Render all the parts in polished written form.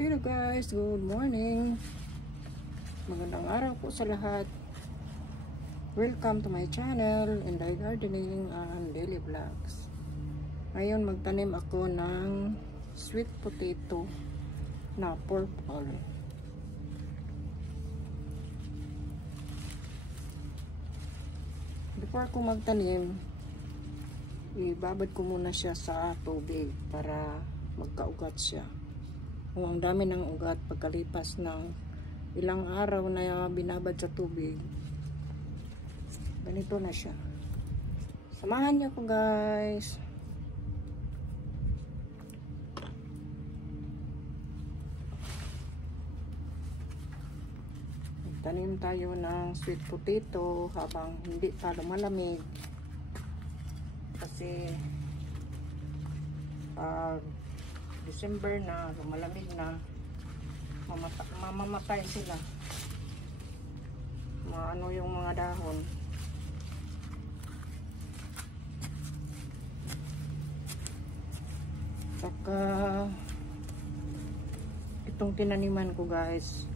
Hello guys, good morning. Magandang araw po sa lahat. Welcome to my channel, Inday Gardening and Daily Vlogs. Ngayon magtanim ako ng sweet potato na purple. Before ko magtanim, ibabad ko muna siya sa tubig para magkaugat siya. Kung ang dami ng ugat pagkalipas ng ilang araw na binabad sa tubig, ganito na siya. Samahan niyo ko guys. Tanim tayo ng sweet potato habang hindi pa lumalamig, kasi December na, lumalamig na, mamamatay sila, maano yung mga dahon. Saka itong tinaniman ko guys,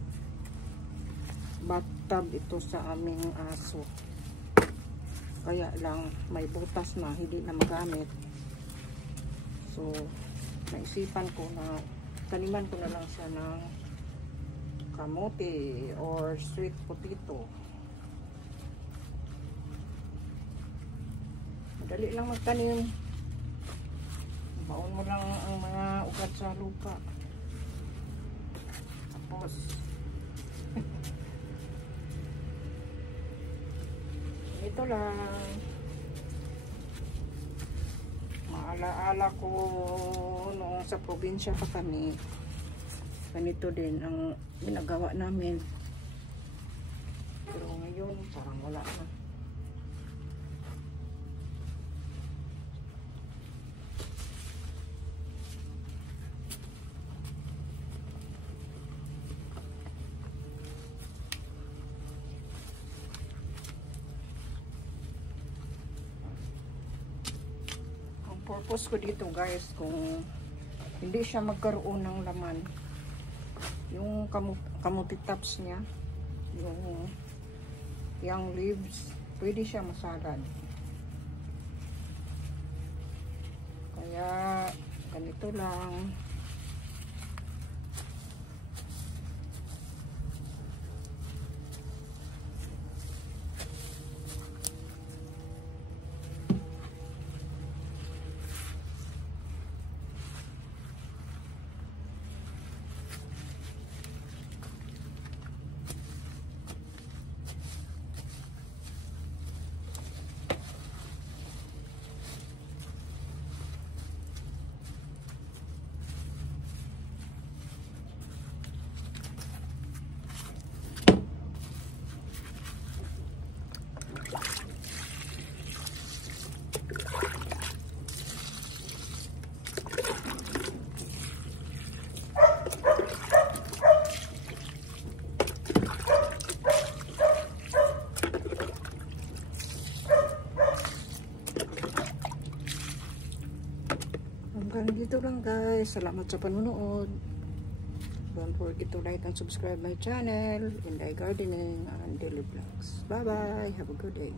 bathtub ito sa aming aso, kaya lang may butas na, hindi na magamit. So naisipan ko na taniman ko na lang siya ng kamote or sweet potato. Madali lang magtanim, baon mo lang ang mga ugat sa lupa, tapos ito lang. Maalaala ko noong sa probinsya pa kami, ganito din ang ginagawa namin, pero ngayon parang wala na. Purpose ko dito guys, kung hindi siya magkaroon ng laman, yung kamuti tops niya, yung young leaves, pwede siya masalad. Kaya ganito lang. Hanggang dito lang guys. Salamat sa panunood. Don't forget to like and subscribe my channel, Inday Gardening and Daily Vlogs. Bye bye. Have a good day.